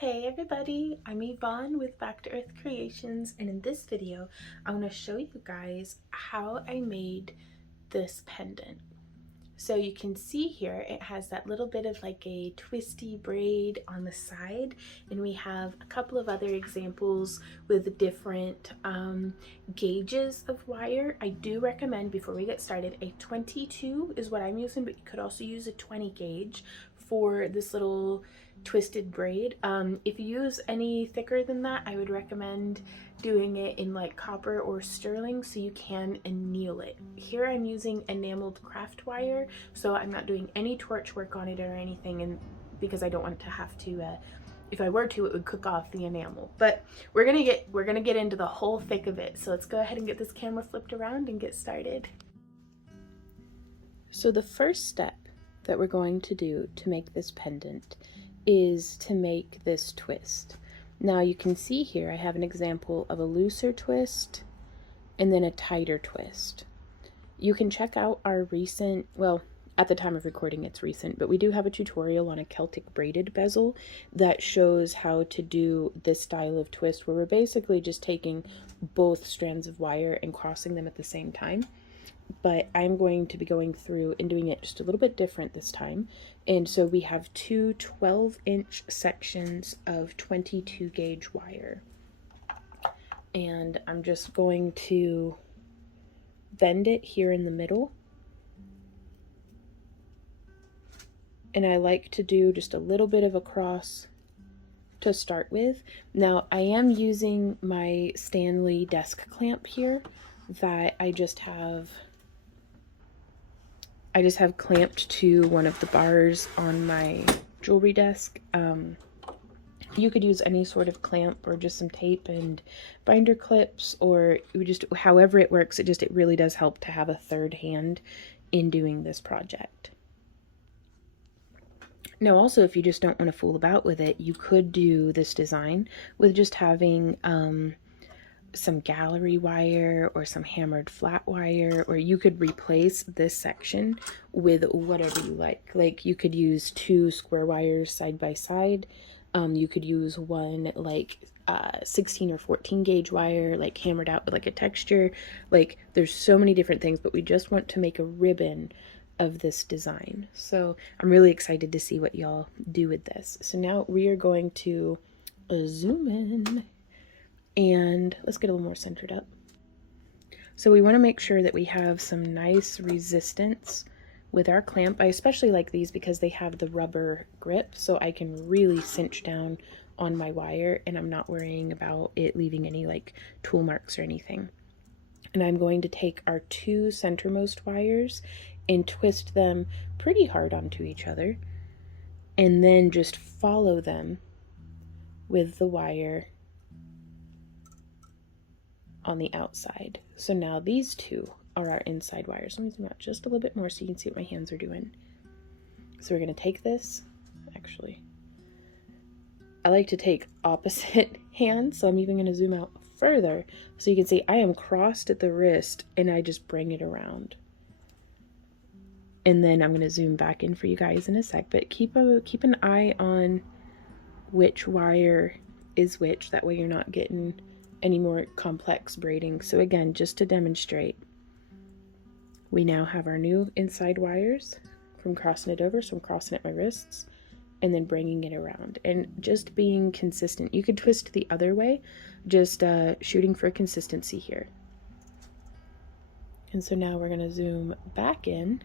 Hey everybody, I'm Yvonne with Back to Earth Creations, and in this video I want to show you guys how I made this pendant. So you can see here it has that little bit of like a twisty braid on the side, and we have a couple of other examples with different gauges of wire. I do recommend, before we get started, a 22 is what I'm using, but you could also use a 20 gauge for this little twisted braid. If you use any thicker than that, I would recommend doing it in like copper or sterling so you can anneal it. Here I'm using enameled craft wire, so I'm not doing any torch work on it or anything, and because I don't want to have to if I were to, it would cook off the enamel. But we're gonna get into the whole thick of it, so let's go ahead and get this camera flipped around and get started. So the first step that we're going to do to make this pendant is to make this twist. Now you can see here I have an example of a looser twist and then a tighter twist. You can check out our recent, well, at the time of recording it's recent, but we do have a tutorial on a Celtic braided bezel that shows how to do this style of twist, where we're basically just taking both strands of wire and crossing them at the same time. But I'm going to be going through and doing it just a little bit different this time. And so we have two 12-inch sections of 22 gauge wire. And I'm just going to bend it here in the middle. And I like to do just a little bit of a cross to start with. Now I am using my Stanley desk clamp here that I just have clamped to one of the bars on my jewelry desk. You could use any sort of clamp or just some tape and binder clips, or just however it works. It really does help to have a third hand in doing this project. Now also, if you just don't want to fool about with it, you could do this design with just having some gallery wire or some hammered flat wire, or you could replace this section with whatever you like. Like you could use two square wires side by side. You could use one like 16 or 14 gauge wire, like hammered out with like a texture. Like there's so many different things, but we just want to make a ribbon of this design. So I'm really excited to see what y'all do with this. So now we are going to zoom in and let's get a little more centered up. So we want to make sure that we have some nice resistance with our clamp. I especially like these because they have the rubber grip, so I can really cinch down on my wire and I'm not worrying about it leaving any like tool marks or anything. And I'm going to take our two centermost wires and twist them pretty hard onto each other, and then just follow them with the wire on the outside. So now these two are our inside wires. Let me zoom out just a little bit more so you can see what my hands are doing. So we're going to take this, actually, I like to take opposite hands, so I'm even going to zoom out further so you can see I am crossed at the wrist and I just bring it around. And then I'm going to zoom back in for you guys in a sec, but keep an eye on which wire is which. That way you're not getting any more complex braiding. So again, just to demonstrate, we now have our new inside wires from crossing it over. So I'm crossing at my wrists and then bringing it around and just being consistent. You could twist the other way, just shooting for consistency here. And so now we're going to zoom back in,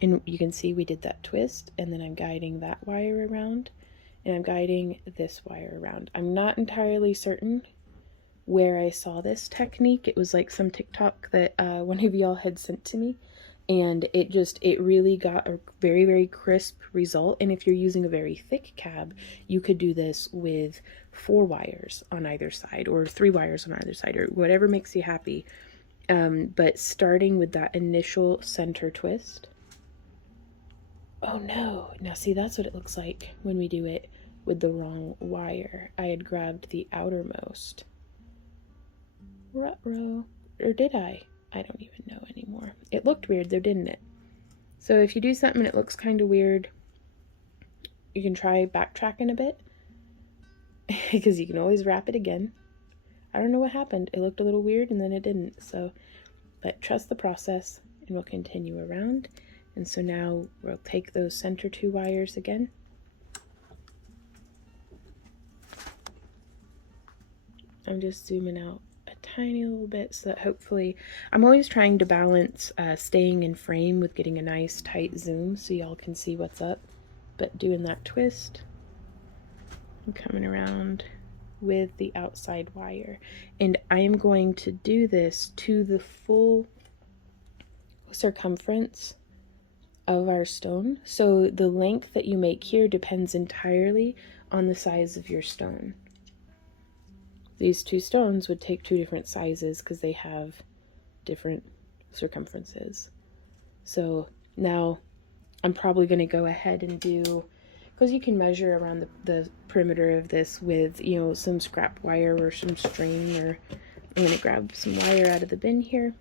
and you can see we did that twist, and then I'm guiding that wire around, and I'm guiding this wire around. I'm not entirely certain where I saw this technique. It was like some TikTok that one of y'all had sent to me, and it really got a very, very crisp result. And if you're using a very thick cab, you could do this with 4 wires on either side, or 3 wires on either side, or whatever makes you happy. But starting with that initial center twist. Oh no, now see, that's what it looks like when we do it with the wrong wire. I had grabbed the outermost. Ruh-roh. Or did I? I don't even know anymore. It looked weird though, didn't it? So if you do something and it looks kind of weird, you can try backtracking a bit. because you can always wrap it again. I don't know what happened. It looked a little weird and then it didn't. So, but trust the process and we'll continue around. And so now we'll take those center 2 wires again. I'm just zooming out a tiny little bit so that hopefully, I'm always trying to balance staying in frame with getting a nice tight zoom so y'all can see what's up. But doing that twist, I'm coming around with the outside wire. And I am going to do this to the full circumference of our stone. So the length that you make here depends entirely on the size of your stone. These 2 stones would take 2 different sizes because they have different circumferences. So now I'm probably going to go ahead and do, because you can measure around the perimeter of this with, you know, some scrap wire or some string, or I'm going to grab some wire out of the bin here.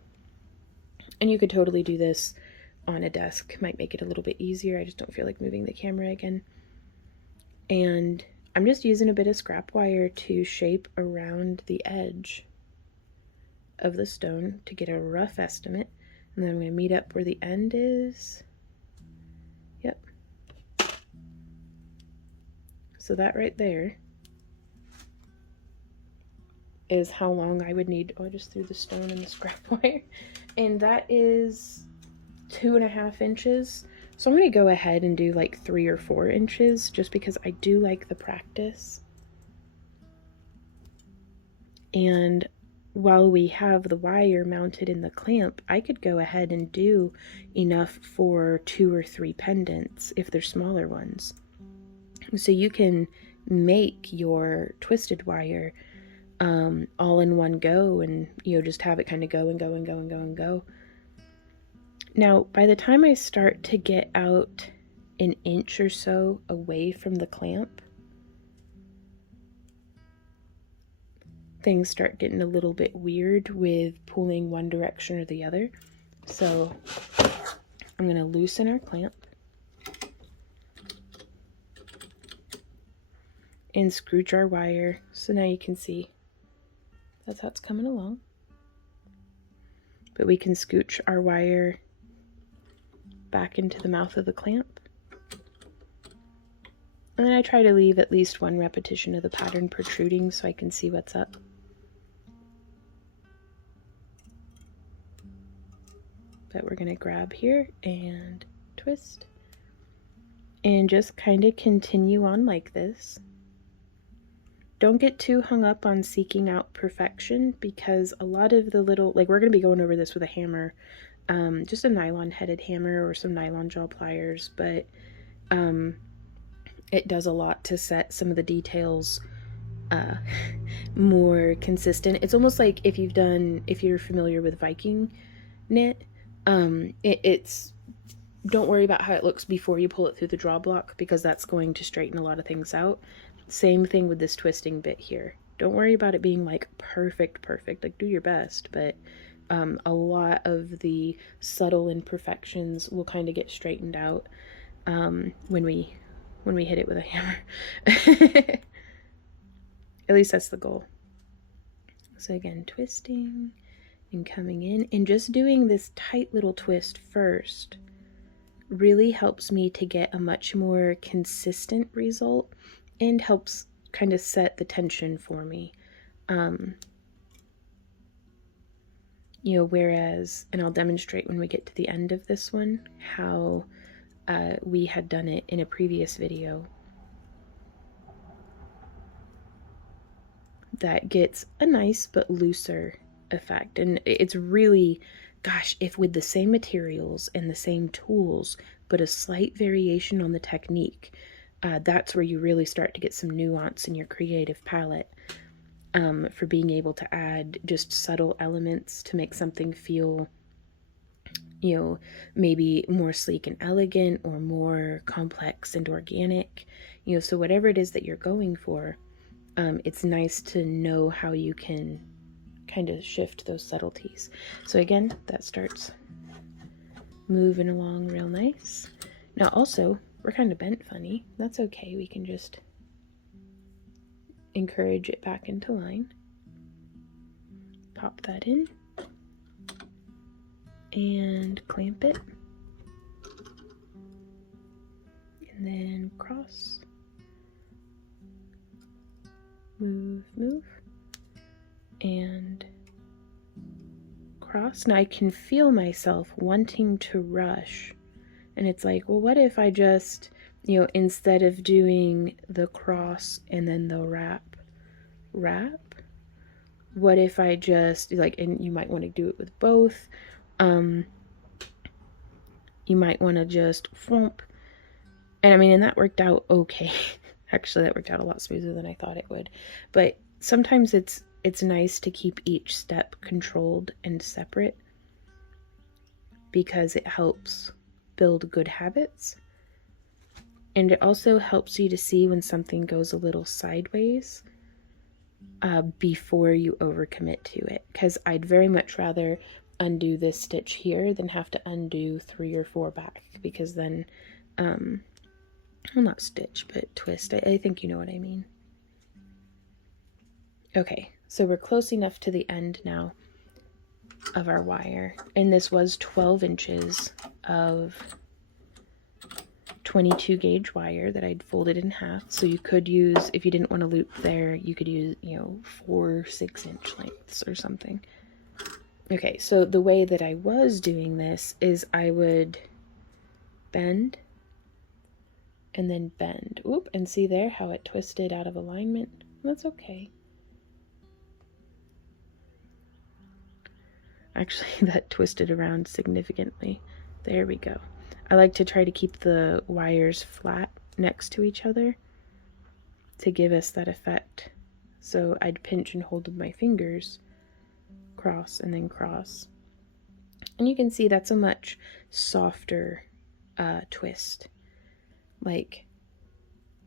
And you could totally do this on a desk. Might make it a little bit easier. I just don't feel like moving the camera again. And I'm just using a bit of scrap wire to shape around the edge of the stone to get a rough estimate. And then I'm going to meet up where the end is. Yep. So that right there is how long I would need. Oh, I just threw the stone in the scrap wire. And that is 2.5 inches. So I'm going to go ahead and do like 3 or 4 inches just because I do like the practice. And while we have the wire mounted in the clamp, I could go ahead and do enough for 2 or 3 pendants if they're smaller ones. So you can make your twisted wire all in one go, and you know, just have it kind of go and go and go and go and go. Now, by the time I start to get out an inch or so away from the clamp, things start getting a little bit weird with pulling one direction or the other. So I'm going to loosen our clamp and scrooge our wire. So now you can see that's how it's coming along. But we can scooch our wire back into the mouth of the clamp. And then I try to leave at least 1 repetition of the pattern protruding so I can see what's up. But we're going to grab here and twist. And just kind of continue on like this. Don't get too hung up on seeking out perfection, because a lot of the little, like, we're going to be going over this with a hammer, just a nylon headed hammer or some nylon jaw pliers, but it does a lot to set some of the details more consistent. It's almost like if you're familiar with Viking knit, it's don't worry about how it looks before you pull it through the draw block, because that's going to straighten a lot of things out. Same thing with this twisting bit here. Don't worry about it being like perfect, like do your best, but a lot of the subtle imperfections will kind of get straightened out when we hit it with a hammer. At least that's the goal. So again, twisting and coming in, and just doing this tight little twist first really helps me to get a much more consistent result and helps kind of set the tension for me. You know, whereas, and I'll demonstrate when we get to the end of this one how we had done it in a previous video, that gets a nice but looser effect. And it's really, gosh, if with the same materials and the same tools but a slight variation on the technique, that's where you really start to get some nuance in your creative palette, for being able to add just subtle elements to make something feel, you know, maybe more sleek and elegant or more complex and organic, you know. So whatever it is that you're going for, it's nice to know how you can kind of shift those subtleties. So again, that starts moving along real nice. Now also, we're kind of bent funny. That's okay. We can just encourage it back into line. Pop that in and clamp it, and then cross, move, and cross. Now I can feel myself wanting to rush, and it's like, well, what if I just, you know, instead of doing the cross and then the wrap, what if I just, like, and you might want to do it with both. You might want to just flump. And I mean, and that worked out okay. Actually, that worked out a lot smoother than I thought it would. But sometimes it's nice to keep each step controlled and separate, because it helps build good habits. And it also helps you to see when something goes a little sideways before you overcommit to it. Because I'd very much rather undo this stitch here than have to undo 3 or 4 back, because then, well, not stitch, but twist. I think you know what I mean. Okay, so we're close enough to the end now of our wire, and this was 12 inches of 22 gauge wire that I'd folded in half. So you could use, if you didn't want to loop there, you could use, you know, 4 6-inch lengths or something. Okay, so the way that I was doing this is I would bend and then bend. Oop, and see there how it twisted out of alignment? That's okay. Actually, that twisted around significantly. There we go. I like to try to keep the wires flat next to each other to give us that effect. So I'd pinch and hold with my fingers, cross and then cross. And you can see that's a much softer twist. Like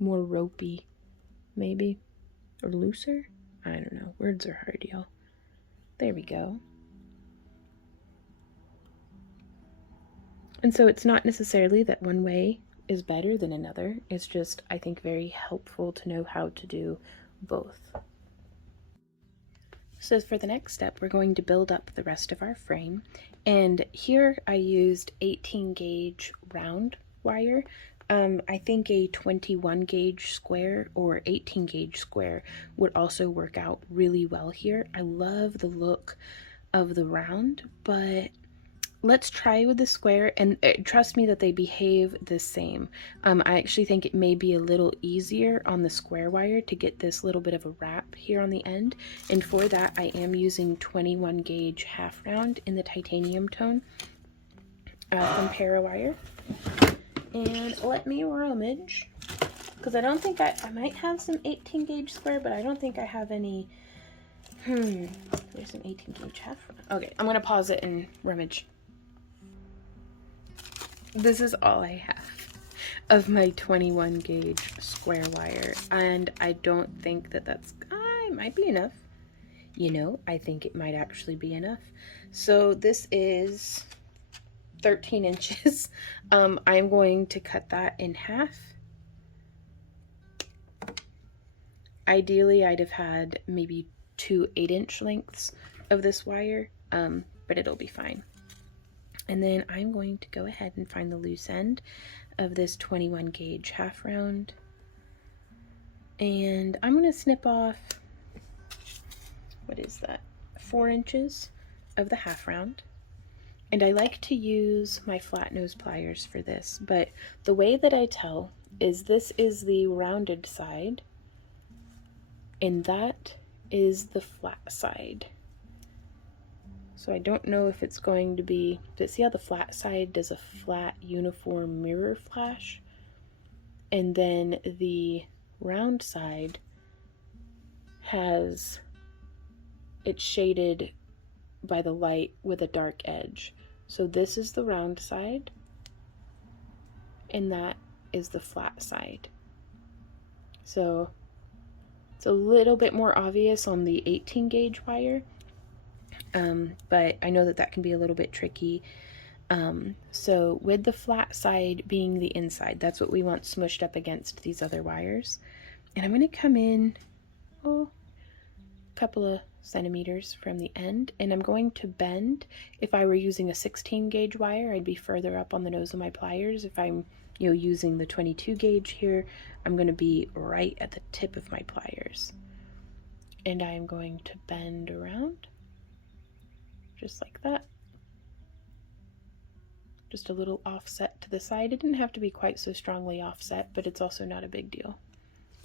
more ropey, maybe, or looser. I don't know. Words are hard, y'all. There we go. And so it's not necessarily that one way is better than another. It's just, I think, very helpful to know how to do both. So for the next step, we're going to build up the rest of our frame. And here I used 18 gauge round wire. I think a 21 gauge square or 18 gauge square would also work out really well here. I love the look of the round, but let's try with the square, and trust me that they behave the same. I actually think it may be a little easier on the square wire to get this little bit of a wrap here on the end, and for that I am using 21 gauge half round in the titanium tone from Para Wire. And let me rummage, because I don't think I might have some 18 gauge square, but I don't think I have any. There's some 18 gauge half round. Okay, I'm gonna pause it and rummage. This is all I have of my 21 gauge square wire, and I don't think that that's, it might be enough. You know, I think it might actually be enough. So this is 13 inches. I'm going to cut that in half. Ideally, I'd have had maybe 2 8-inch lengths of this wire, but it'll be fine. And then I'm going to go ahead and find the loose end of this 21 gauge half round. And I'm going to snip off, what is that, 4 inches of the half round. And I like to use my flat nose pliers for this, but the way that I tell is this is the rounded side and that is the flat side. So I don't know if it's going to be, but see how the flat side does a flat uniform mirror flash? And then the round side has, it's shaded by the light with a dark edge. So this is the round side and that is the flat side. So it's a little bit more obvious on the 18 gauge wire. But I know that that can be a little bit tricky. So with the flat side being the inside, that's what we want smushed up against these other wires. And I'm going to come in, a couple of centimeters from the end, and I'm going to bend. If I were using a 16 gauge wire, I'd be further up on the nose of my pliers. If I'm using the 22 gauge here, I'm going to be right at the tip of my pliers. And I'm going to bend around just like that. Just a little offset to the side. It didn't have to be quite so strongly offset, but it's also not a big deal.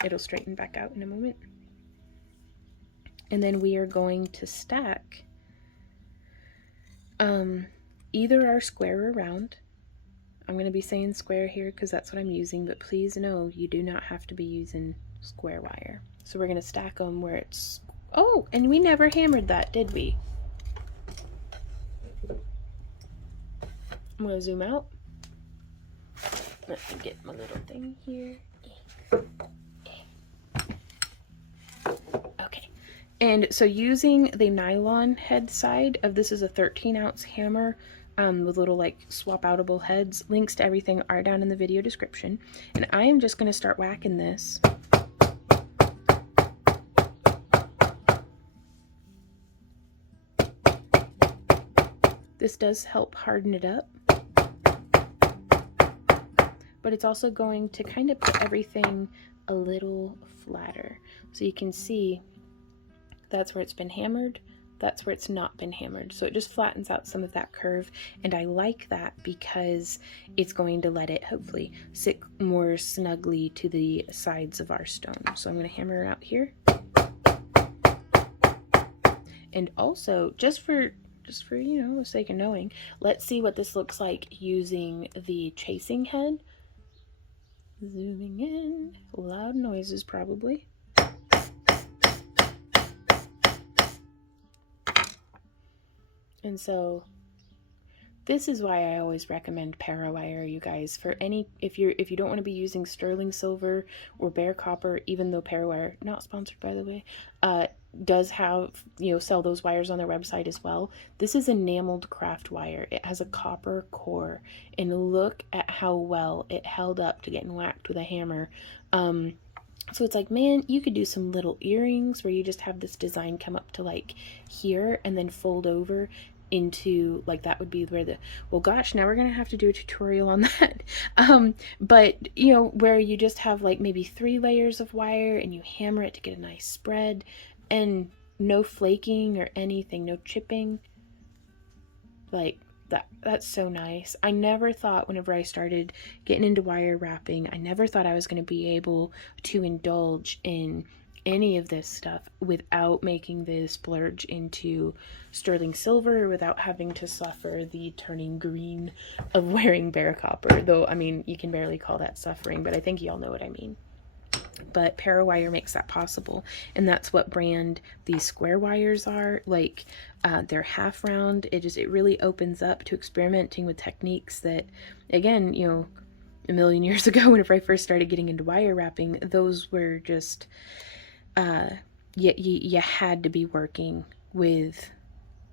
It'll straighten back out in a moment. And then we are going to stack either our square or round. I'm going to be saying square here because that's what I'm using, but please know you do not have to be using square wire. So we're going to stack them where it's... Oh, and we never hammered that, did we? I'm going to zoom out. Let me get my little thing here. Okay. And so using the nylon head side of this is a 13-ounce hammer with little like swap outable heads. Links to everything are down in the video description. And I am just going to start whacking this. This does help harden it up, but it's also going to kind of put everything a little flatter. So you can see that's where it's been hammered, that's where it's not been hammered. So it just flattens out some of that curve, and I like that because it's going to let it hopefully sit more snugly to the sides of our stone. So I'm going to hammer out here. And also, just for the sake of knowing, let's see what this looks like using the chasing head. Zooming in, loud noises probably. And so this is why I always recommend parawire, you guys, for any, if you don't want to be using sterling silver or bare copper, even though parawire, not sponsored by the way, does have, sell those wires on their website as well. This is enameled craft wire. It has a copper core, and look at how well it held up to getting whacked with a hammer. So it's like, man, you could do some little earrings where you just have this design come up to like here and then fold over into, like, that would be where the, well gosh, now we're gonna have to do a tutorial on that. But where you just have like maybe 3 layers of wire and you hammer it to get a nice spread, and no flaking or anything, no chipping, like that's so nice. I never thought, whenever I started getting into wire wrapping, I never thought I was going to be able to indulge in any of this stuff without making the splurge into sterling silver, without having to suffer the turning green of wearing bare copper. Though, I mean, you can barely call that suffering, but I think y'all know what I mean. But parawire makes that possible, and that's what brand these square wires are. Like, they're half round. It really opens up to experimenting with techniques that, again, a million years ago, whenever I first started getting into wire wrapping, those were just you had to be working with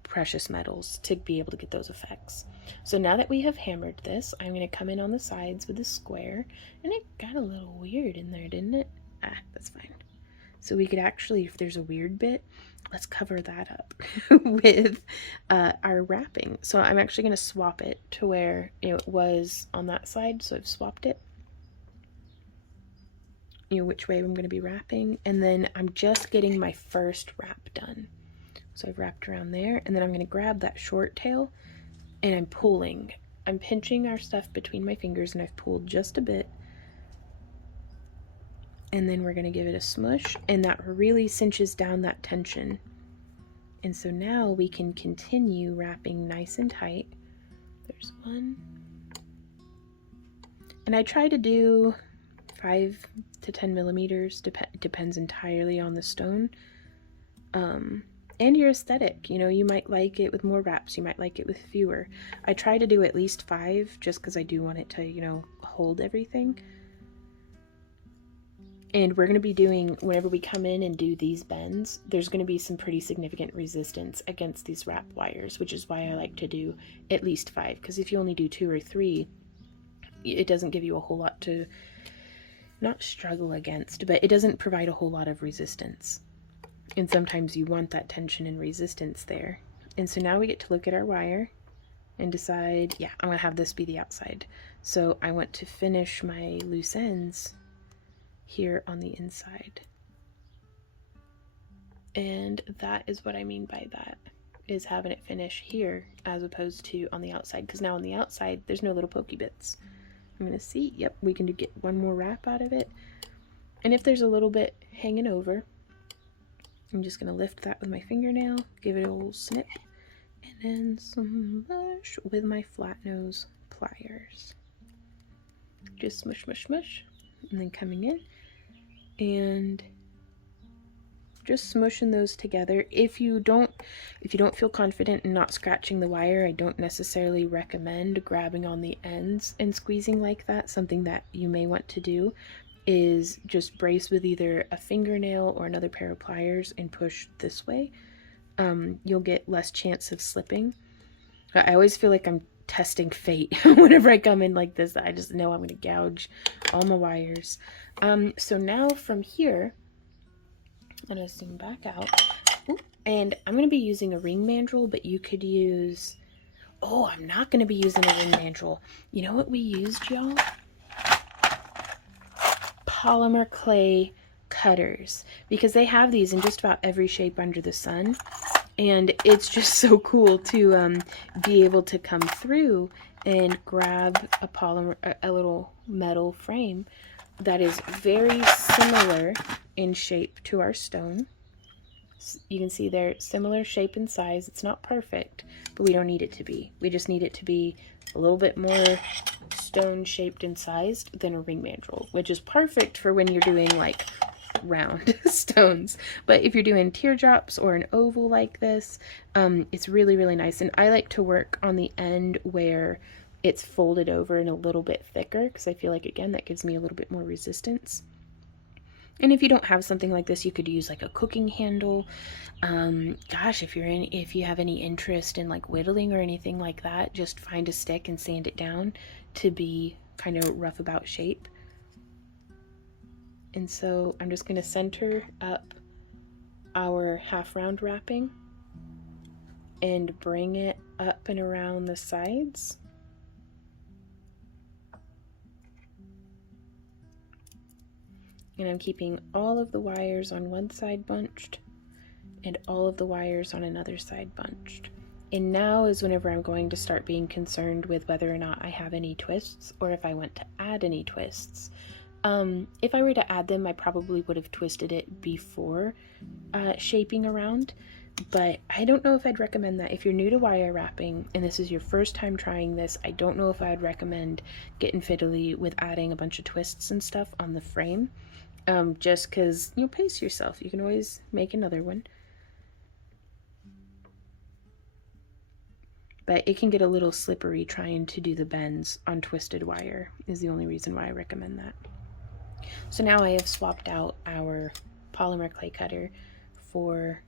precious metals to be able to get those effects. So now that we have hammered this, I'm going to come in on the sides with a square, and it got a little weird in there, didn't it? That's fine. So we could actually, if there's a weird bit, let's cover that up with our wrapping. So I'm actually going to swap it to where it was on that side. So I've swapped it, which way I'm going to be wrapping, and then I'm just getting my first wrap done. So I've wrapped around there, and then I'm going to grab that short tail, and I'm pulling. I'm pinching our stuff between my fingers, and I've pulled just a bit. And then we're going to give it a smush, and that really cinches down that tension. And so now we can continue wrapping nice and tight. There's one. And I try to do 5 to 10 millimeters, depends entirely on the stone. And your aesthetic, you might like it with more wraps, you might like it with fewer. I try to do at least 5 just because I do want it to, hold everything. And we're going to be doing, whenever we come in and do these bends, there's going to be some pretty significant resistance against these wrap wires, which is why I like to do at least 5, because if you only do 2 or 3, it doesn't give you a whole lot to, not struggle against, but it doesn't provide a whole lot of resistance. And sometimes you want that tension and resistance there. And so now we get to look at our wire and decide, yeah, I'm gonna have this be the outside. So I want to finish my loose ends here on the inside. And that is what I mean by that, is having it finish here as opposed to on the outside, because now on the outside there's no little pokey bits. I'm gonna see, yep, we can get one more wrap out of it. And if there's a little bit hanging over, I'm just gonna lift that with my fingernail, give it a little snip, and then some mush with my flat nose pliers. Just smush, smush, smush, and then coming in and just smushing those together. If you don't feel confident in not scratching the wire, I don't necessarily recommend grabbing on the ends and squeezing like that. Something that you may want to do is just brace with either a fingernail or another pair of pliers and push this way. You'll get less chance of slipping. I always feel like I'm testing fate whenever I come in like this. I just know I'm going to gouge all my wires. So now from here, I'm going to zoom back out. Ooh, and I'm going to be using a ring mandrel, but you could use... Oh, I'm not going to be using a ring mandrel. You know what we used, y'all? Polymer clay cutters, because they have these in just about every shape under the sun, and it's just so cool to be able to come through and grab a polymer, a little metal frame that is very similar in shape to our stone. You can see they're similar shape and size. It's not perfect, but we don't need it to be. We just need it to be a little bit more stone shaped and sized than a ring mandrel, which is perfect for when you're doing like round stones. But if you're doing teardrops or an oval like this, it's really, really nice. And I like to work on the end where it's folded over and a little bit thicker, because I feel like, again, that gives me a little bit more resistance. And if you don't have something like this, you could use like a cooking handle. Gosh, if you have any interest in like whittling or anything like that, just find a stick and sand it down to be kind of rough about shape. And so I'm just going to center up our half round wrapping and bring it up and around the sides. And I'm keeping all of the wires on one side bunched and all of the wires on another side bunched. And now is whenever I'm going to start being concerned with whether or not I have any twists, or if I want to add any twists. If I were to add them, I probably would have twisted it before shaping around, but I don't know if I'd recommend that. If you're new to wire wrapping and this is your first time trying this, I don't know if I'd recommend getting fiddly with adding a bunch of twists and stuff on the frame. Just because, you know, pace yourself. You can always make another one. But it can get a little slippery trying to do the bends on twisted wire, is the only reason why I recommend that. So now I have swapped out our polymer clay cutter for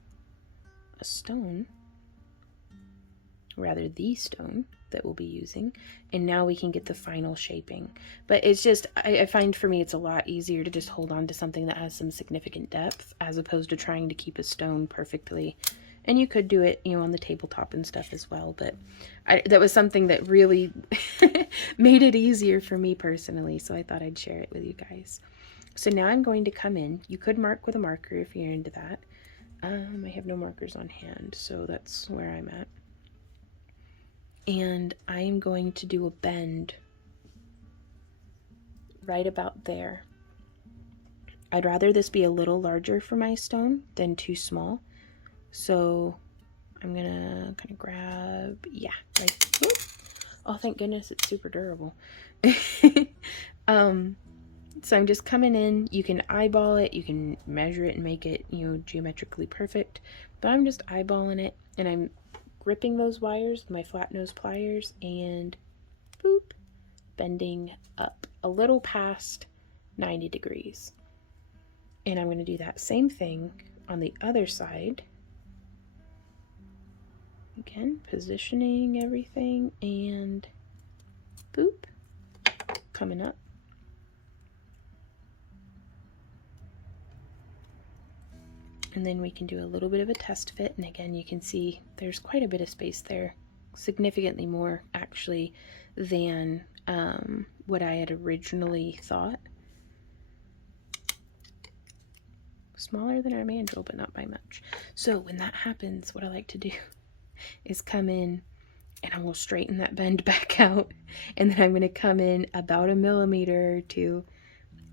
a stone, rather the stone that we'll be using, and now we can get the final shaping. But it's just, I find for me it's a lot easier to just hold on to something that has some significant depth as opposed to trying to keep a stone perfectly. And you could do it, you know, on the tabletop and stuff as well, but that was something that really made it easier for me personally, so I thought I'd share it with you guys. So now I'm going to come in. You could mark with a marker if you're into that. I have no markers on hand, so that's where I'm at. And I am going to do a bend right about there. I'd rather this be a little larger for my stone than too small. So I'm gonna kind of grab, yeah, right. Ooh. Oh, thank goodness it's super durable. So I'm just coming in. You can eyeball it, you can measure it and make it, you know, geometrically perfect, but I'm just eyeballing it, and I'm gripping those wires with my flat nose pliers and boop, bending up a little past 90 degrees. And I'm going to do that same thing on the other side. Again, positioning everything and boop, coming up. And then we can do a little bit of a test fit, and again you can see there's quite a bit of space there, significantly more actually than what I had originally thought. Smaller than our mandrel, but not by much. So when that happens, what I like to do is come in and I will straighten that bend back out, and then I'm going to come in about 1 millimeter or 2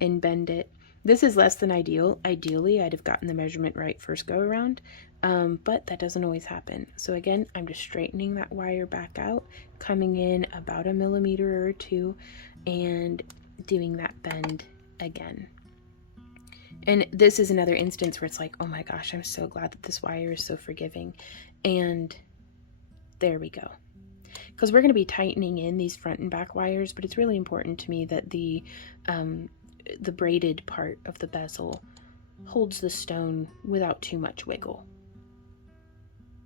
and bend it. This is less than ideal. Ideally, I'd have gotten the measurement right first go around, but that doesn't always happen. So again, I'm just straightening that wire back out, coming in about 1 millimeter or 2, and doing that bend again. And this is another instance where it's like, oh my gosh, I'm so glad that this wire is so forgiving. And there we go. Because we're going to be tightening in these front and back wires, but it's really important to me that the braided part of the bezel holds the stone without too much wiggle.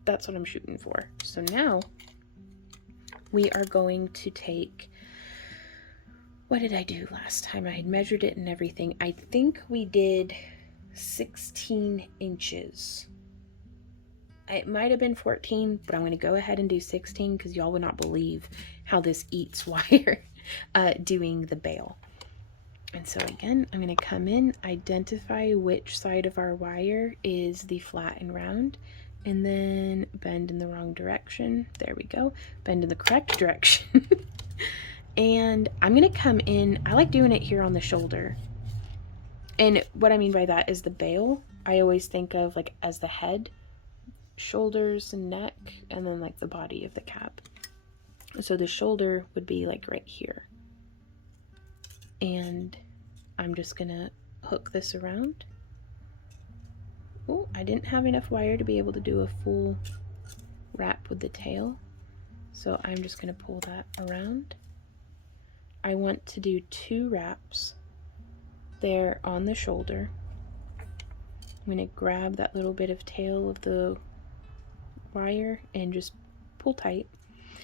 That's what I'm shooting for. So now we are going to take, what did I do last time? I had measured it and everything. I think we did 16 inches. It might have been 14, but I'm going to go ahead and do 16 because y'all would not believe how this eats wire doing the bail. And so again, I'm going to come in, identify which side of our wire is the flat and round, and then bend in the wrong direction. There we go. Bend in the correct direction. And I'm going to come in, I like doing it here on the shoulder. And what I mean by that is the bail, I always think of like as the head, shoulders and neck, and then like the body of the cap. So the shoulder would be like right here. And I'm just gonna hook this around. Oh, I didn't have enough wire to be able to do a full wrap with the tail, so I'm just gonna pull that around. I want to do 2 wraps there on the shoulder. I'm gonna grab that little bit of tail of the wire and just pull tight.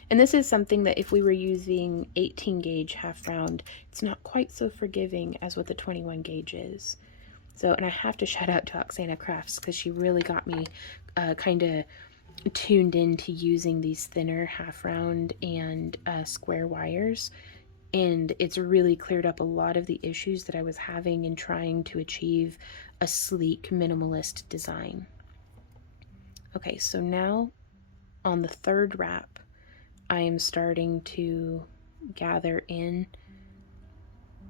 And this is something that if we were using 18 gauge half round, it's not quite so forgiving as what the 21 gauge is. So, and I have to shout out to Oksana Crafts because she really got me kind of tuned into using these thinner half round and square wires. And it's really cleared up a lot of the issues that I was having in trying to achieve a sleek minimalist design. Okay, so now on the 3rd wrap, I am starting to gather in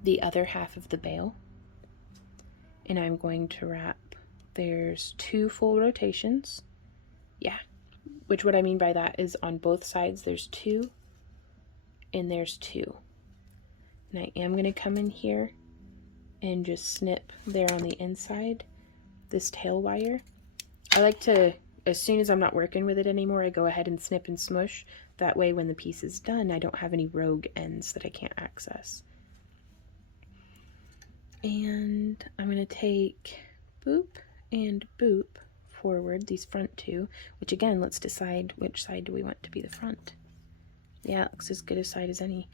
the other half of the bail, and I'm going to wrap. There's 2 full rotations. Yeah, which what I mean by that is on both sides there's 2 and there's 2. And I am going to come in here and just snip there on the inside this tail wire. I like to, as soon as I'm not working with it anymore, I go ahead and snip and smush. That way when the piece is done, I don't have any rogue ends that I can't access. And I'm going to take boop and boop forward, these front 2, which again, let's decide which side do we want to be the front. Yeah, it looks as good a side as any.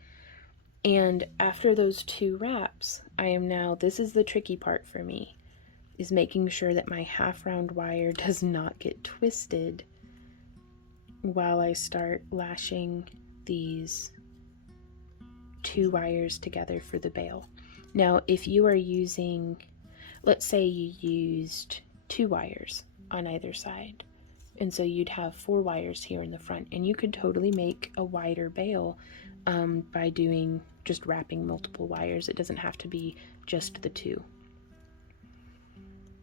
And after those 2 wraps, I am now, this is the tricky part for me, is making sure that my half round wire does not get twisted while I start lashing these 2 wires together for the bail. Now, if you are using, let's say you used 2 wires on either side, and so you'd have 4 wires here in the front, and you could totally make a wider bail by doing just wrapping multiple wires. It doesn't have to be just the 2.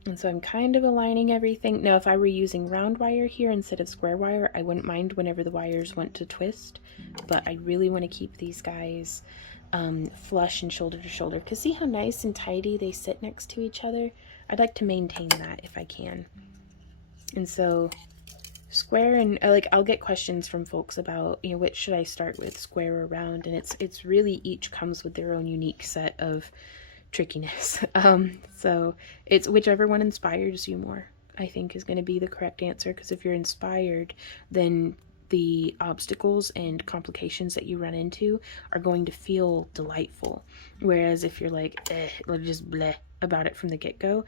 And so I'm kind of aligning everything. Now, if I were using round wire here instead of square wire, I wouldn't mind whenever the wires went to twist, but I really want to keep these guys flush and shoulder to shoulder, because see how nice and tidy they sit next to each other? I'd like to maintain that if I can. And so square, and I'll get questions from folks about, you know, which should I start with, square or round, and it's really each comes with their own unique set of trickiness. So it's whichever one inspires you more, I think, is going to be the correct answer, because if you're inspired, then the obstacles and complications that you run into are going to feel delightful. Whereas if you're like, just bleh about it from the get-go,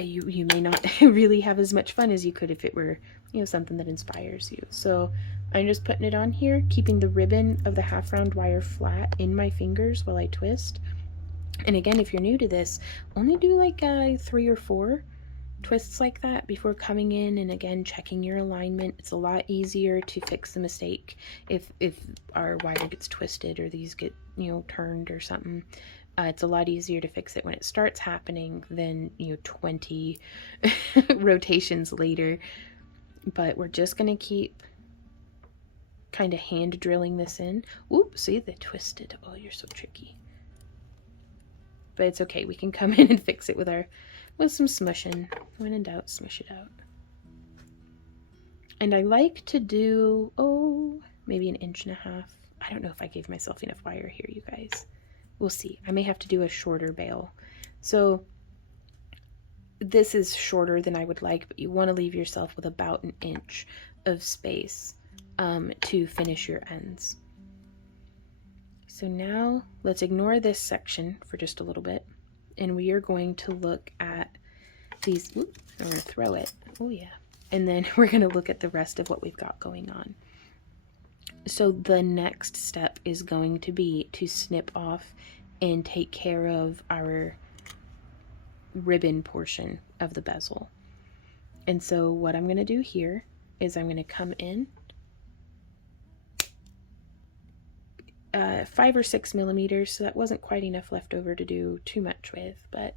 you may not really have as much fun as you could if it were, you know, something that inspires you. So I'm just putting it on here, keeping the ribbon of the half round wire flat in my fingers while I twist. And again, if you're new to this, only do like 3 or 4 twists like that before coming in and again checking your alignment. It's a lot easier to fix the mistake if our wire gets twisted or these get, you know, turned or something. It's a lot easier to fix it when it starts happening than, you know, 20 rotations later. But we're just going to keep kind of hand drilling this in. Oops, see, they twisted. Oh, you're so tricky. But it's okay. We can come in and fix it with some smushing. When in doubt, smush it out. And I like to do, maybe 1.5 inches. I don't know if I gave myself enough wire here, you guys. We'll see. I may have to do a shorter bail. So this is shorter than I would like, but you want to leave yourself with about 1 inch of space to finish your ends. So now let's ignore this section for just a little bit, and we are going to look at these. I'm going to throw it. Oh yeah. And then we're going to look at the rest of what we've got going on. So the next step is going to be to snip off and take care of our ribbon portion of the bezel. And so what I'm going to do here is I'm going to come in 5 or 6 millimeters, so that wasn't quite enough left over to do too much with, but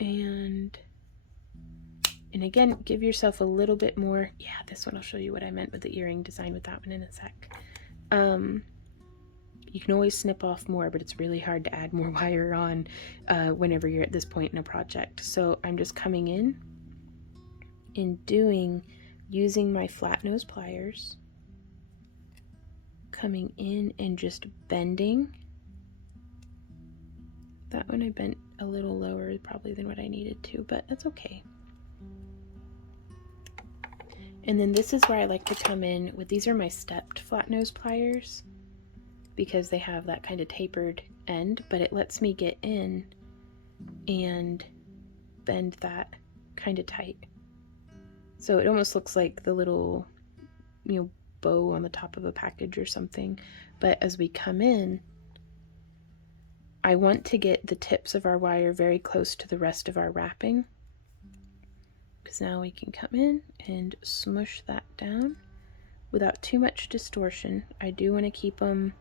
and again, give yourself a little bit more. Yeah, this one, I'll show you what I meant with the earring design with that one in a sec. You can always snip off more, but it's really hard to add more wire on whenever you're at this point in a project. So I'm just coming in and using my flat nose pliers, coming in and just bending. That one I bent a little lower probably than what I needed to, but that's okay. And then this is where I like to come in with, these are my stepped flat nose pliers because they have that kind of tapered end, but it lets me get in and bend that kind of tight. So it almost looks like the little, you know, bow on the top of a package or something. But as we come in, I want to get the tips of our wire very close to the rest of our wrapping, because now we can come in and smush that down without too much distortion. I do want to keep them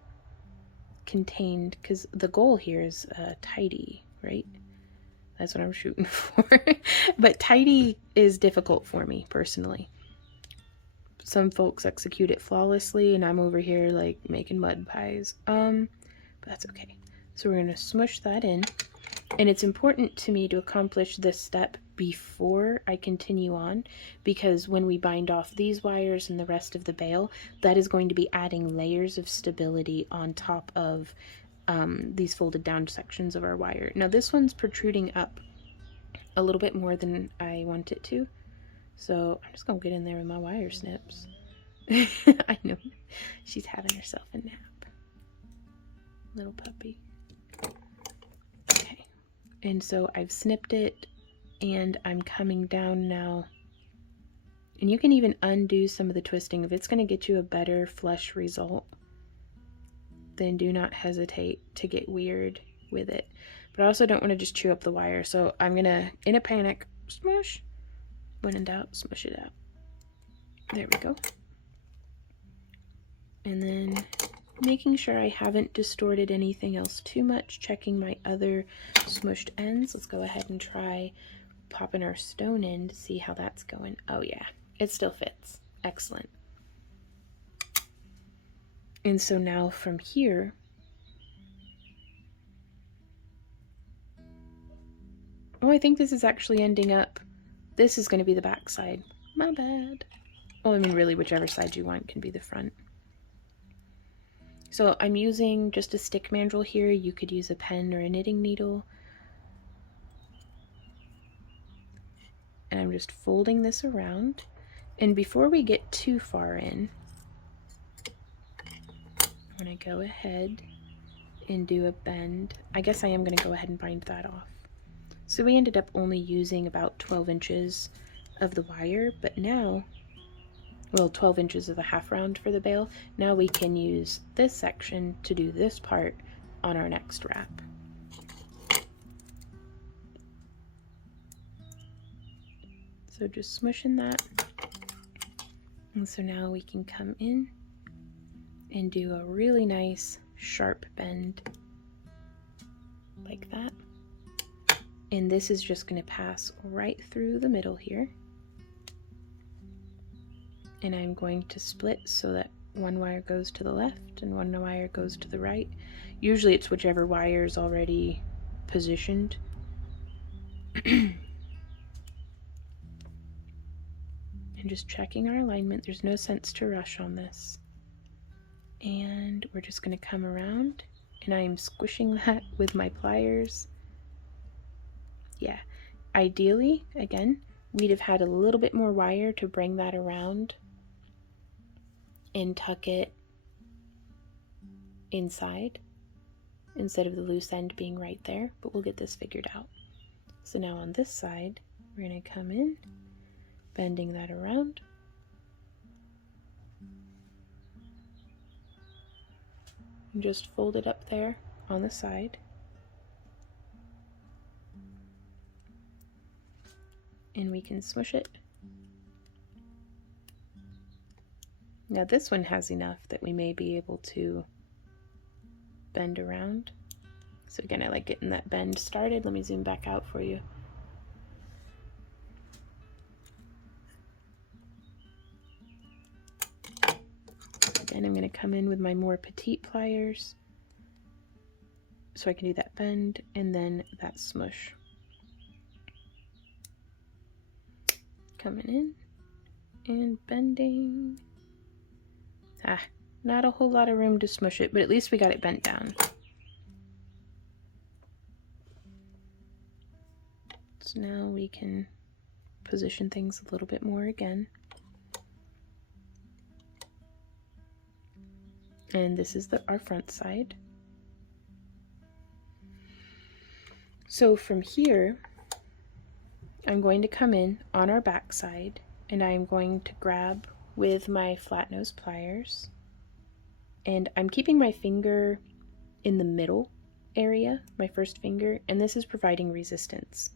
contained because the goal here is tidy, right? That's what I'm shooting for. But tidy is difficult for me personally. Some folks execute it flawlessly and I'm over here like making mud pies. But that's okay. So we're going to smush that in. And it's important to me to accomplish this step before I continue on, because when we bind off these wires and the rest of the bail, that is going to be adding layers of stability on top of these folded down sections of our wire. Now this one's protruding up a little bit more than I want it to, so I'm just gonna get in there with my wire snips. I know she's having herself a nap, little puppy. Okay, and so I've snipped it and I'm coming down now, and you can even undo some of the twisting if it's going to get you a better flush result. Then do not hesitate to get weird with it. But I also don't want to just chew up the wire, so I'm gonna, in a panic, smush. When in doubt, smush it out. There we go. And then making sure I haven't distorted anything else too much, checking my other smushed ends. Let's go ahead and try popping our stone in to see how that's going. Oh yeah, it still fits. Excellent. And so now from here, oh, I think this is actually ending up, this is going to be the back side. My bad. Well, I mean, really, whichever side you want can be the front. So I'm using just a stick mandrel here. You could use a pen or a knitting needle. And I'm just folding this around. And before we get too far in, I'm going to go ahead and do a bend. I guess I am going to go ahead and bind that off. So we ended up only using about 12 inches of the wire, but now, well, 12 inches of the half round for the bail. Now we can use this section to do this part on our next wrap. So just smushing that. And so now we can come in and do a really nice sharp bend like that. And this is just going to pass right through the middle here. And I'm going to split so that one wire goes to the left and one wire goes to the right. Usually it's whichever wire is already positioned. And just checking our alignment. There's no sense to rush on this. And we're just going to come around, and I am squishing that with my pliers. Yeah, ideally, again, we'd have had a little bit more wire to bring that around and tuck it inside instead of the loose end being right there, but we'll get this figured out. So now on this side, we're going to come in, bending that around. And just fold it up there on the side. And we can smush it. Now this one has enough that we may be able to bend around. So again, I like getting that bend started. Let me zoom back out for you. Again, I'm going to come in with my more petite pliers so I can do that bend and then that smush. Coming in and bending. Not a whole lot of room to smush it, but at least we got it bent down. So now we can position things a little bit more again. And this is our front side. So from here, I'm going to come in on our back side, and I'm going to grab with my flat nose pliers, and I'm keeping my finger in the middle area, my first finger, and this is providing resistance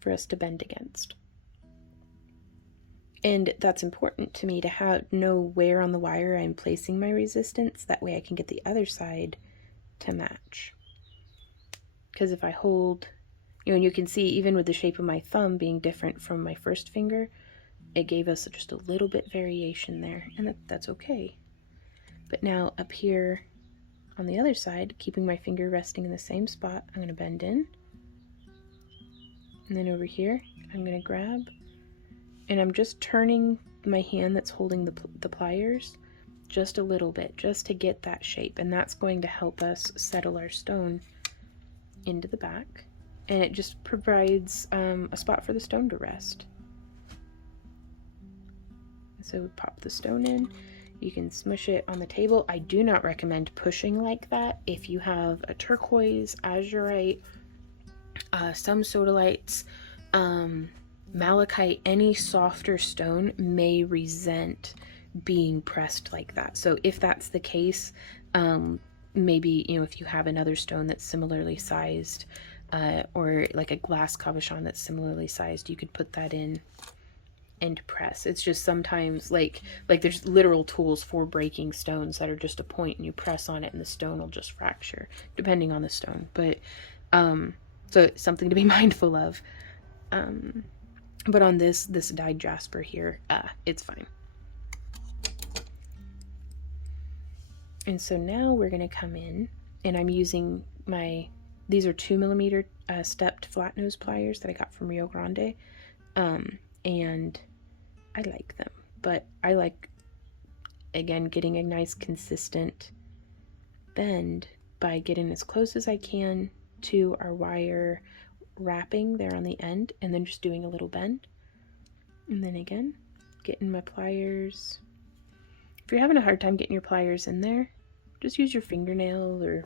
for us to bend against. And that's important to me to know where on the wire I'm placing my resistance. That way I can get the other side to match. Because if I hold, and you can see even with the shape of my thumb being different from my first finger, it gave us just a little bit variation there, and that's okay. But now up here on the other side, keeping my finger resting in the same spot, I'm going to bend in. And then over here, I'm going to grab, and I'm just turning my hand that's holding the pliers just a little bit, just to get that shape, and that's going to help us settle our stone into the back, and it just provides a spot for the stone to rest. So we pop the stone in. You can smush it on the table. I do not recommend pushing like that. If you have a turquoise, azurite, some sodalites, malachite, any softer stone may resent being pressed like that. So if that's the case, maybe, if you have another stone that's similarly sized, or like a glass cabochon that's similarly sized, you could put that in and press. It's just sometimes like there's literal tools for breaking stones that are just a point, and you press on it and the stone will just fracture depending on the stone. But so it's something to be mindful of. But on this dyed jasper here, it's fine. And so now we're going to come in, and I'm using these are 2mm stepped flat nose pliers that I got from Rio Grande. And I like them, but I like, again, getting a nice consistent bend by getting as close as I can to our wire wrapping there on the end, and then just doing a little bend. And then again, getting my pliers. If you're having a hard time getting your pliers in there, just use your fingernail, or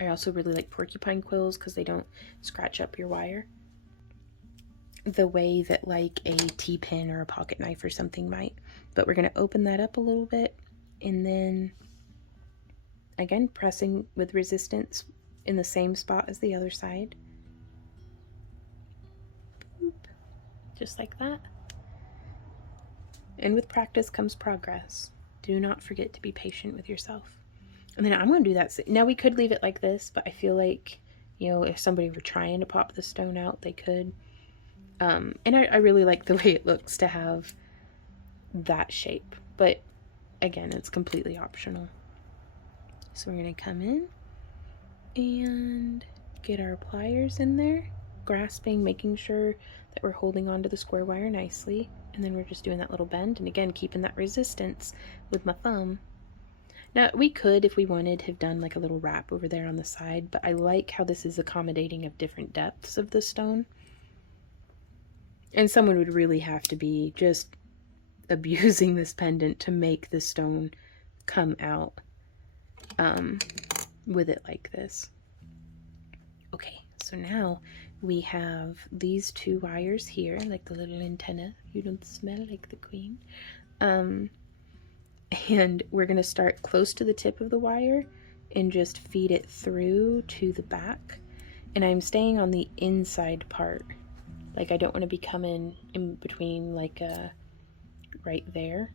I also really like porcupine quills because they don't scratch up your wire the way that like a T-pin or a pocket knife or something might. But we're going to open that up a little bit, and then again pressing with resistance in the same spot as the other side. Just like that. And with practice comes progress. Do not forget to be patient with yourself. And then I'm going to do that. Now we could leave it like this, but I feel like, you know, if somebody were trying to pop the stone out, they could. And I really like the way it looks to have that shape. But again, it's completely optional. So we're going to come in and get our pliers in there, grasping, making sure that we're holding onto the square wire nicely. And then we're just doing that little bend, and again keeping that resistance with my thumb. Now we could, if we wanted, have done like a little wrap over there on the side, but I like how this is accommodating of different depths of the stone. And someone would really have to be just abusing this pendant to make the stone come out with it like this. Okay, so now we have these two wires here, like the little antenna. You don't smell like the queen. And we're going to start close to the tip of the wire and just feed it through to the back. And I'm staying on the inside part. Like, I don't want to be coming in between, like, right there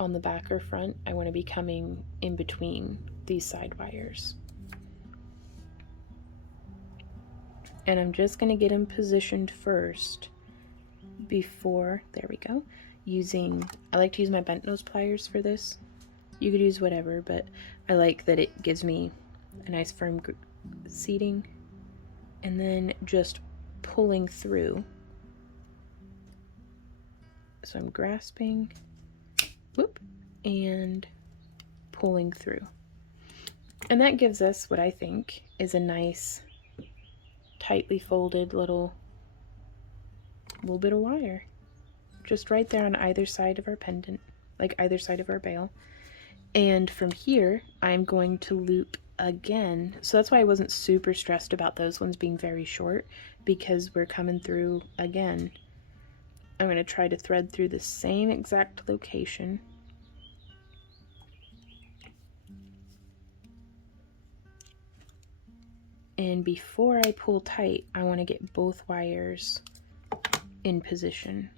on the back or front. I want to be coming in between these side wires. And I'm just going to get them positioned first before, there we go, I like to use my bent nose pliers for this. You could use whatever, but I like that it gives me a nice firm seating. And then just pulling through. So I'm grasping, whoop, and pulling through. And that gives us what I think is a nice, tightly folded little bit of wire. Just right there on either side of our pendant, like either side of our bail. And from here, I'm going to loop again. So that's why I wasn't super stressed about those ones being very short, because we're coming through again. I'm going to try to thread through the same exact location. And before I pull tight, I want to get both wires in position.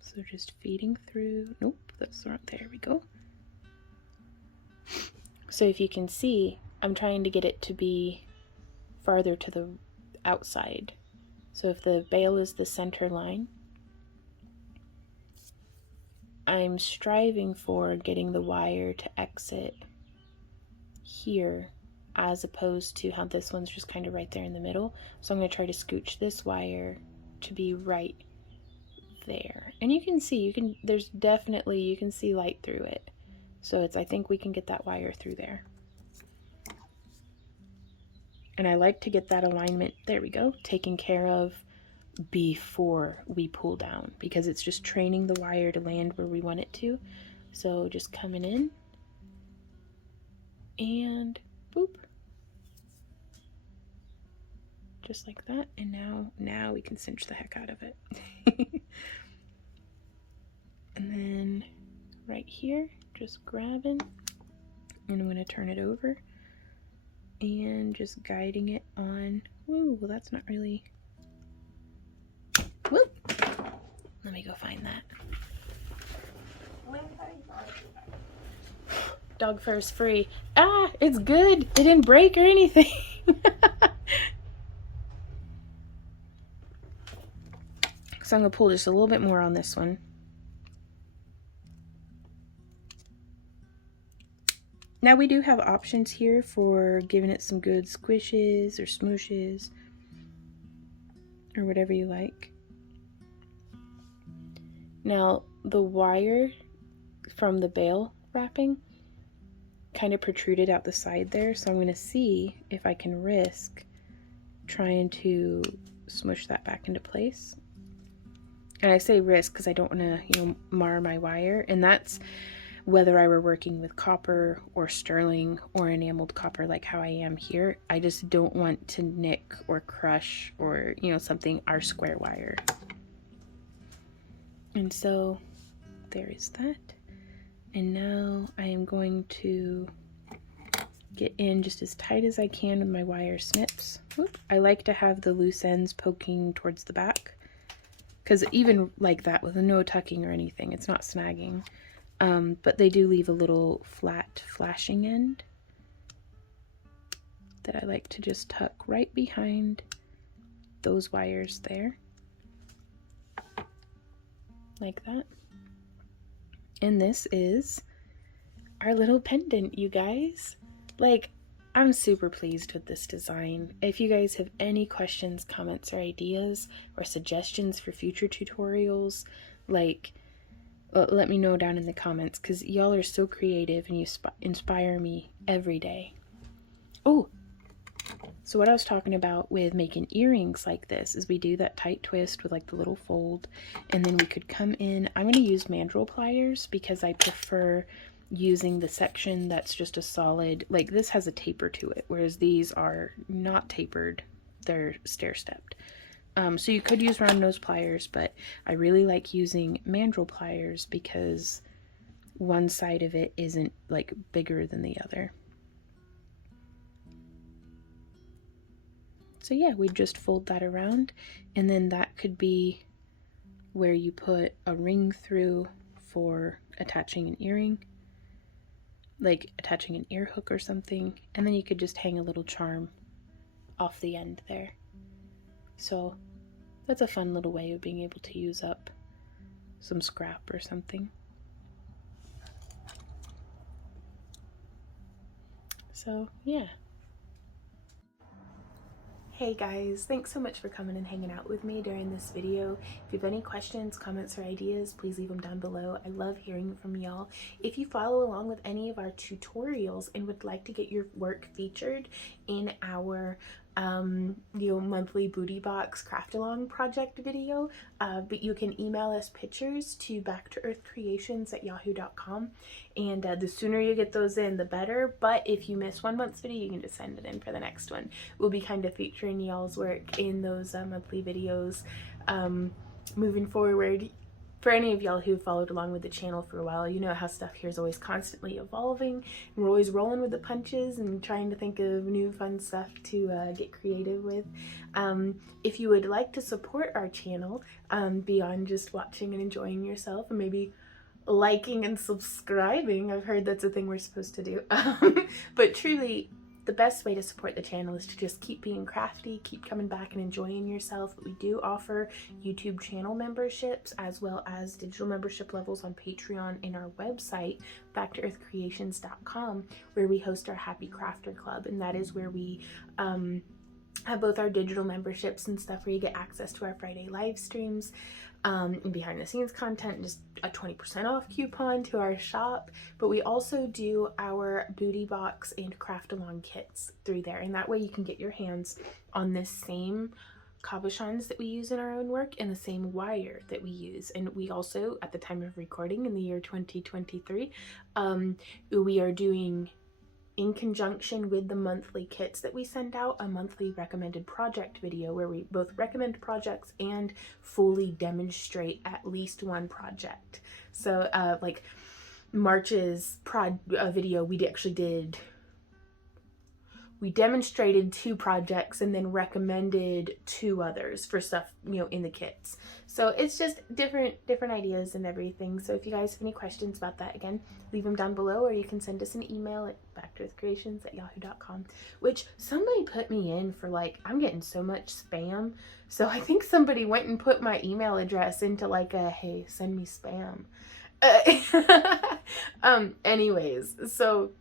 So just feeding through. Nope, that's not, there we go. So if you can see, I'm trying to get it to be farther to the outside. So if the bail is the center line, I'm striving for getting the wire to exit here, as opposed to how this one's just kind of right there in the middle. So I'm going to try to scooch this wire to be right there. And you can see, there's definitely, you can see light through it. So I think we can get that wire through there. And I like to get that alignment, there we go, taken care of before we pull down, because it's just training the wire to land where we want it to. So just coming in and boop, just like that. And now we can cinch the heck out of it. And then right here, just grabbing, and I'm going to turn it over and just guiding it on. Woo, well, that's not really, whoop. Let me go find that. Dog fur is free. Ah, it's good. It didn't break or anything. So I'm going to pull just a little bit more on this one. Now we do have options here for giving it some good squishes or smooshes or whatever you like. Now the wire from the bail wrapping kind of protruded out the side there, so I'm going to see if I can risk trying to smush that back into place. And I say risk because I don't want to, you know, mar my wire. And that's whether I were working with copper or sterling or enameled copper like how I am here. I just don't want to nick or crush or, you know, something our square wire. And so there is that. And now I am going to get in just as tight as I can with my wire snips. Whoop. I like to have the loose ends poking towards the back, because even like that with no tucking or anything, it's not snagging. But they do leave a little flat flashing end that I like to just tuck right behind those wires there. Like that. And this is our little pendant, you guys. Like, I'm super pleased with this design. If you guys have any questions, comments, or ideas, or suggestions for future tutorials, like, let me know down in the comments, because y'all are so creative and you inspire me every day. Oh, so what I was talking about with making earrings like this is we do that tight twist with like the little fold, and then we could come in. I'm going to use mandrel pliers because I prefer using the section that's just a solid, like this has a taper to it, whereas these are not tapered, they're stair-stepped. So you could use round nose pliers, but I really like using mandrel pliers because one side of it isn't like bigger than the other. So yeah, we just fold that around, and then that could be where you put a ring through for attaching an earring, like attaching an ear hook or something, and then you could just hang a little charm off the end there. So that's a fun little way of being able to use up some scrap or something. So yeah. Hey guys, thanks so much for coming and hanging out with me during this video. If you have any questions, comments, or ideas, please leave them down below. I love hearing from y'all. If you follow along with any of our tutorials and would like to get your work featured in our monthly booty box craft along project video, but you can email us pictures to backtoearthcreations@yahoo.com, and the sooner you get those in the better. But if you miss 1 month's video, you can just send it in for the next one. We'll be kind of featuring y'all's work in those monthly videos moving forward. For any of y'all who followed along with the channel for a while, you know how stuff here is always constantly evolving, and we're always rolling with the punches and trying to think of new fun stuff to get creative with. If you would like to support our channel beyond just watching and enjoying yourself, and maybe liking and subscribing, I've heard that's a thing we're supposed to do, but truly, the best way to support the channel is to just keep being crafty, keep coming back and enjoying yourself. We do offer YouTube channel memberships as well as digital membership levels on Patreon and our website, backtoearthcreations.com, where we host our Happy Crafter Club, and that is where we have both our digital memberships and stuff where you get access to our Friday live streams, and behind the scenes content, just a 20% off coupon to our shop. But we also do our booty box and craft along kits through there, and that way you can get your hands on this same cabochons that we use in our own work and the same wire that we use. And we also, at the time of recording in the year 2023, we are doing, in conjunction with the monthly kits that we send out, a monthly recommended project video where we both recommend projects and fully demonstrate at least one project. So like March's video, we demonstrated 2 projects and then recommended 2 others for stuff, you know, in the kits. So it's just different ideas and everything. So if you guys have any questions about that, again, leave them down below, or you can send us an email at backtoearthcreations@yahoo.com, which somebody put me in for, like, I'm getting so much spam. So I think somebody went and put my email address into like a, hey, send me spam. Anyways, so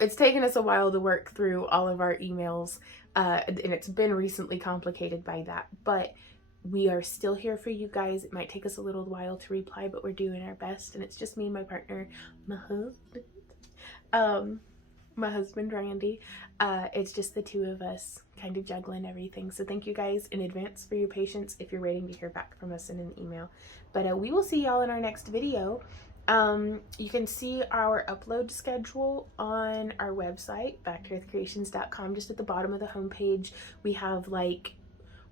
it's taken us a while to work through all of our emails, and it's been recently complicated by that, but we are still here for you guys. It might take us a little while to reply, but we're doing our best, and it's just me and my partner, my husband. my husband Randy. It's just the two of us kind of juggling everything. So thank you guys in advance for your patience if you're waiting to hear back from us in an email. But we will see y'all in our next video. You can see our upload schedule on our website, backtoearthcreations.com. Just at the bottom of the homepage, we have like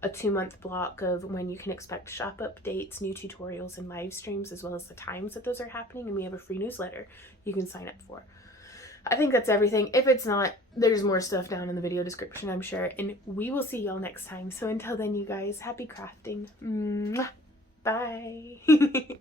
a 2-month block of when you can expect shop updates, new tutorials, and live streams, as well as the times that those are happening. And we have a free newsletter you can sign up for. I think that's everything. If it's not, there's more stuff down in the video description, I'm sure. And we will see y'all next time. So until then, you guys, happy crafting. Mwah. Bye.